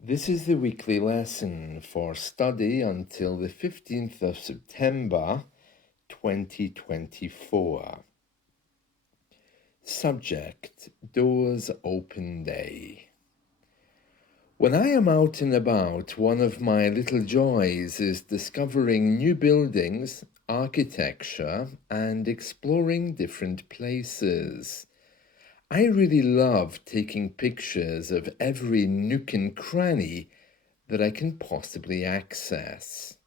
This is the weekly lesson for study until the 15th of September 2024. Subject: Doors Open Day. When I am out and about, one of my little joys is discovering new buildings, architecture, and exploring different places. I really love taking pictures of every nook and cranny that I can possibly access.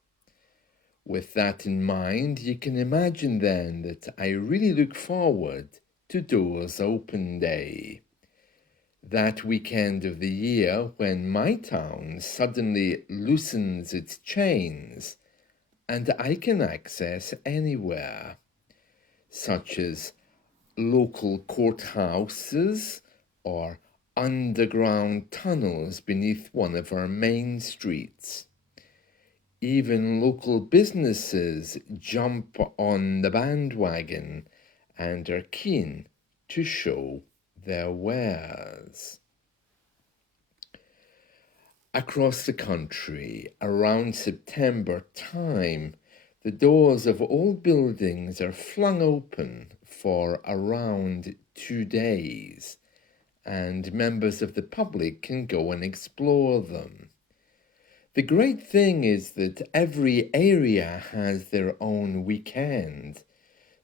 With that in mind, you can imagine then that I really look forward to Doors Open Day. That weekend of the year when my town suddenly loosens its chains and I can access anywhere, such as local courthouses or underground tunnels beneath one of our main streets. Even local businesses jump on the bandwagon and are keen to show their wares. Across the country, around September time, the doors of all buildings are flung open for around 2 days, and members of the public can go and explore them. The great thing is that every area has their own weekend.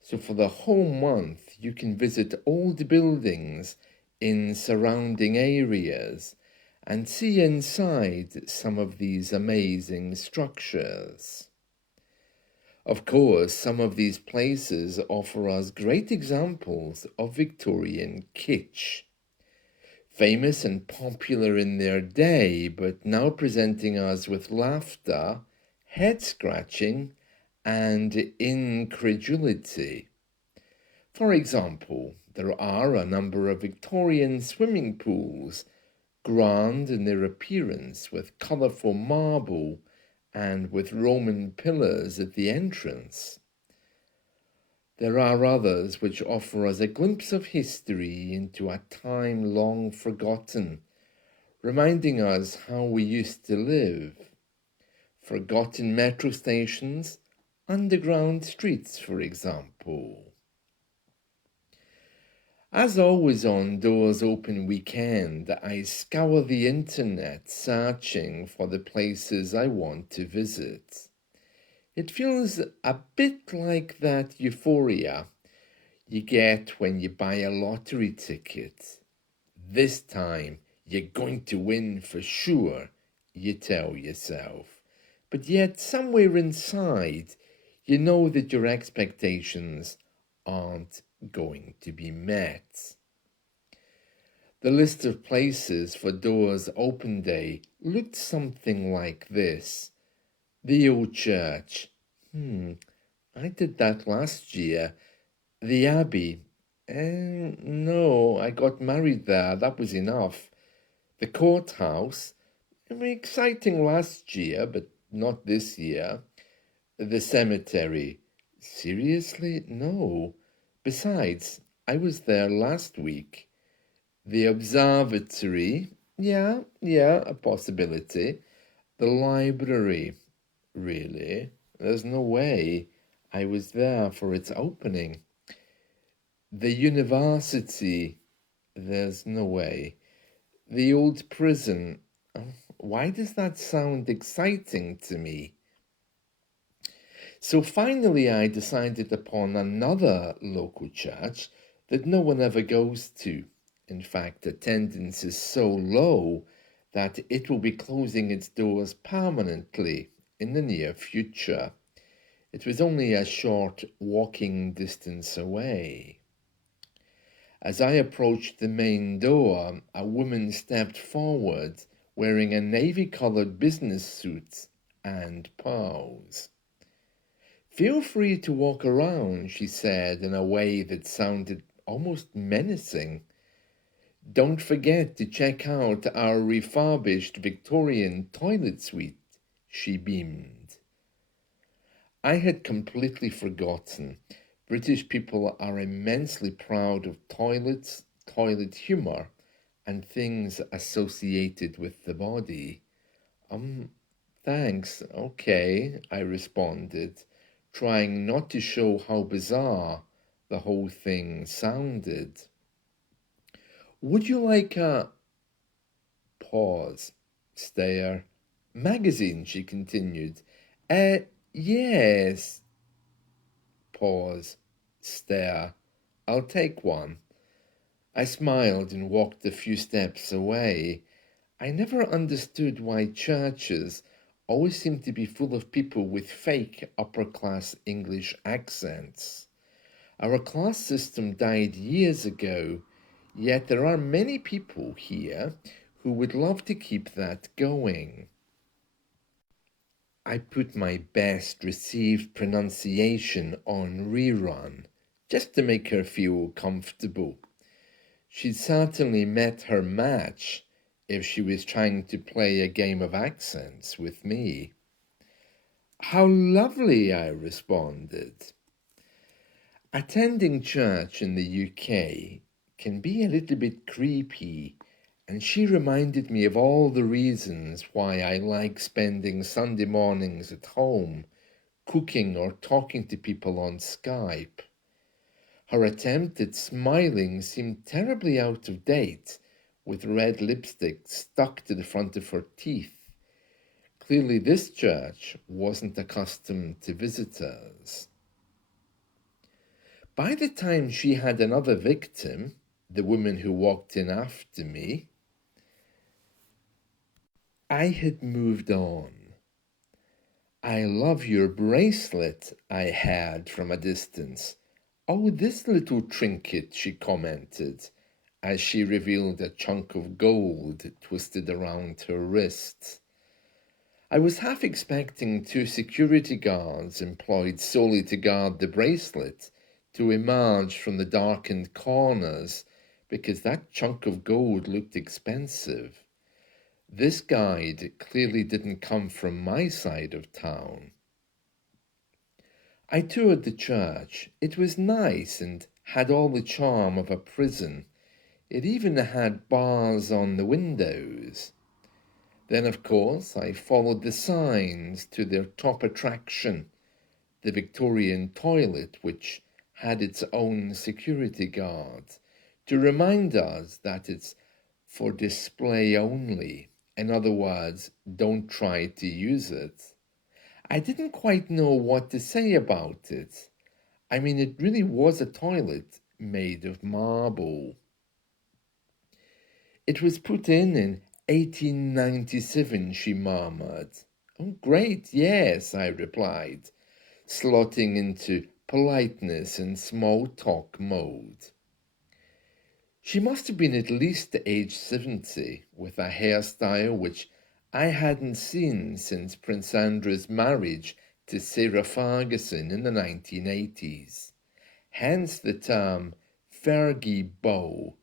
So for the whole month, you can visit old buildings in surrounding areas and see inside some of these amazing structures. Of course, some of these places offer us great examples of Victorian kitsch. Famous and popular in their day, but now presenting us with laughter, head-scratching, and incredulity. For example, there are a number of Victorian swimming pools, grand in their appearance with colourful marble and with Roman pillars at the entrance. There are others which offer us a glimpse of history into a time long forgotten, reminding us how we used to live. Forgotten metro stations, underground streets, for example. As always on Doors Open Weekend, I scour the internet searching for the places I want to visit. It feels a bit like that euphoria you get when you buy a lottery ticket. This time you're going to win for sure, you tell yourself. But yet somewhere inside, you know that your expectations aren't going to be met. The list of places for Doors Open Day looked something like this. The old church. I did that last year. The Abbey. No, I got married there. That was enough. The courthouse. Exciting last year, but not this year. The cemetery. Seriously? No. Besides, I was there last week. The observatory. Yeah, a possibility. The library. Really? There's no way. I was there for its opening. The university. There's no way. The old prison. Why does that sound exciting to me? So finally I decided upon another local church that no one ever goes to. In fact, attendance is so low that it will be closing its doors permanently in the near future. It was only a short walking distance away. As I approached the main door, a woman stepped forward wearing a navy-colored business suit and pearls. "Feel free to walk around," she said in a way that sounded almost menacing. "Don't forget to check out our refurbished Victorian toilet suite," she beamed. I had completely forgotten. British people are immensely proud of toilets, toilet humour, and things associated with the body. Thanks, okay, I responded, trying not to show how bizarre the whole thing sounded. Would you like a pause, stare, magazine? She continued. Yes. Pause, stare. I'll take one. I smiled and walked a few steps away. I never understood why churches always seem to be full of people with fake upper-class English accents. Our class system died years ago, yet there are many people here who would love to keep that going. I put my best received pronunciation on rerun, just to make her feel comfortable. She'd certainly met her match if she was trying to play a game of accents with me. How lovely, I responded. Attending church in the UK can be a little bit creepy, and she reminded me of all the reasons why I like spending Sunday mornings at home, cooking or talking to people on Skype. Her attempt at smiling seemed terribly out of date, with red lipstick stuck to the front of her teeth. Clearly this church wasn't accustomed to visitors. By the time she had another victim, the woman who walked in after me, I had moved on. I love your bracelet, I heard from a distance. Oh, this little trinket, she commented, as she revealed a chunk of gold twisted around her wrist. I was half expecting two security guards employed solely to guard the bracelet to emerge from the darkened corners because that chunk of gold looked expensive. This guide clearly didn't come from my side of town. I toured the church. It was nice and had all the charm of a prison. It even had bars on the windows. Then, of course, I followed the signs to their top attraction, the Victorian toilet, which had its own security guards, to remind us that it's for display only. In other words, don't try to use it. I didn't quite know what to say about it. I mean, it really was a toilet made of marble. It was put in 1897, she murmured. Oh, great, yes, I replied, slotting into politeness and small talk mode. She must have been at least age 70, with a hairstyle which I hadn't seen since Prince Andrew's marriage to Sarah Ferguson in the 1980s. Hence the term Fergie bow,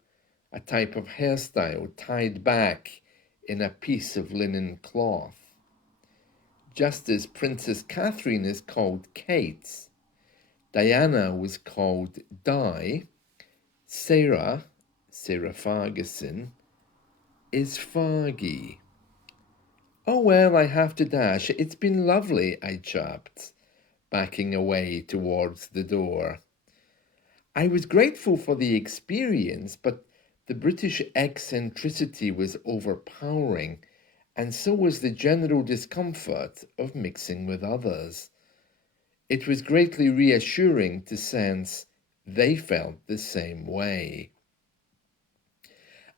a type of hairstyle tied back in a piece of linen cloth. Just as Princess Catherine is called Kate, Diana was called Di, Sarah Ferguson, is Fergie. Oh well, I have to dash. It's been lovely, I chirped, backing away towards the door. I was grateful for the experience, but the British eccentricity was overpowering, and so was the general discomfort of mixing with others. It was greatly reassuring to sense they felt the same way.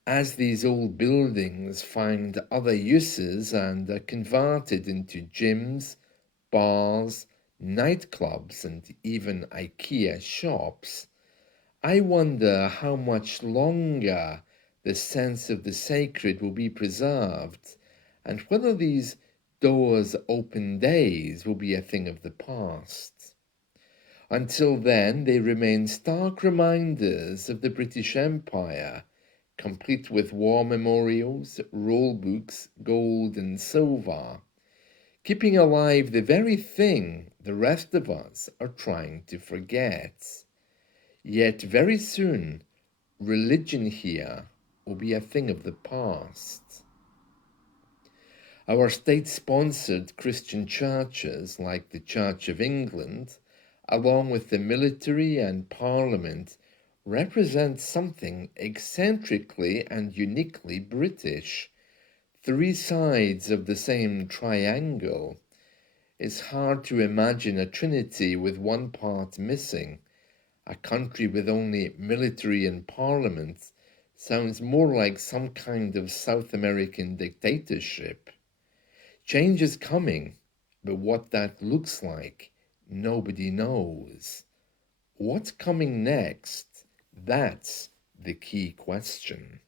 As these old buildings find other uses and are converted into gyms, bars, nightclubs, and even IKEA shops, I wonder how much longer the sense of the sacred will be preserved, and whether these doors open days will be a thing of the past. Until then, they remain stark reminders of the British Empire, complete with war memorials, roll books, gold and silver, keeping alive the very thing the rest of us are trying to forget. Yet very soon, religion here will be a thing of the past. Our state-sponsored Christian churches, like the Church of England, along with the military and parliament, represent something eccentrically and uniquely British. Three sides of the same triangle. It's hard to imagine a trinity with one part missing. A country with only military and parliament sounds more like some kind of South American dictatorship. Change is coming, but what that looks like, nobody knows. What's coming next? That's the key question.